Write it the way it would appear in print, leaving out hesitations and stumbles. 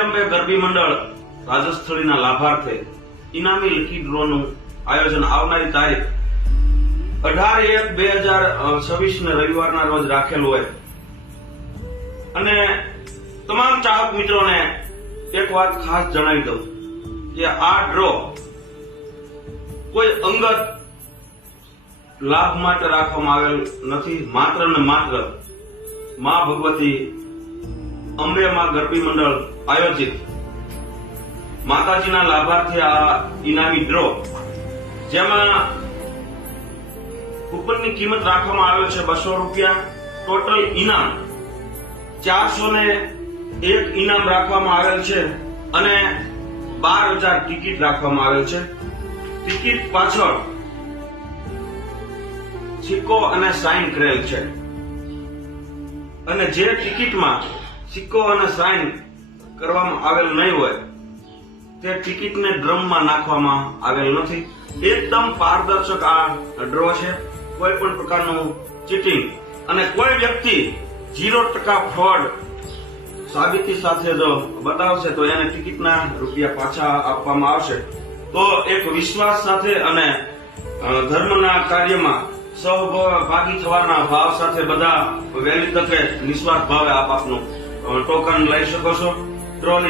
ગરબી મંડળ રાજસ્થળીના લાભાર્થે ઇનામી લકી ડ્રોનું આયોજન આવનારી તારીખ 18/1/2026 ને રવિવારના રોજ રાખેલું હોય અને તમામ ચાહક મિત્રોને એક વાત ખાસ જણાવી દઉં કે આ ડ્રો કોઈ અંગત લાભ માટે રાખવામાં આવેલ નથી, માત્ર ને માત્ર મા ભગવતી અંબે માં ગરબી મંડળ આયોજિત માતાજીના લાભાર્થે આ ઇનામી ડ્રો, જેમાં કૂપનની કિંમત રાખવામાં આવેલ છે 200 રૂપિયા. ટોટલ ઇનામ 401 ઇનામ રાખવામાં આવેલ છે અને 12,000 ટિકિટ રાખવામાં આવેલ છે. ટિકિટ પાછળ સિક્કો અને સાઇન કરેલ છે અને જે ટિકિટમાં સિક્કો અને સાઇન કરવામાં આવેલ નહીં હોય તે ટિકિટને ડ્રમમાં નાખવામાં આવેલ નથી. એકદમ પારદર્શક આ ડ્રો છે. કોઈ પણ પ્રકારનું ચીટિંગ અને કોઈ વ્યક્તિ 0% ફ્રોડ સાબિતી સાથે જો બતાવશે તો એને ટિકિટના રૂપિયા પાછા આપવામાં આવશે. તો એક વિશ્વાસ સાથે અને ધર્મના કાર્યમાં સહભાગી થવાના ભાવ સાથે બધા વહેલી તકે નિસ્વાર્થ ભાવે આપ આપનું ટોકન લઈ શકો છો. ડ્રોની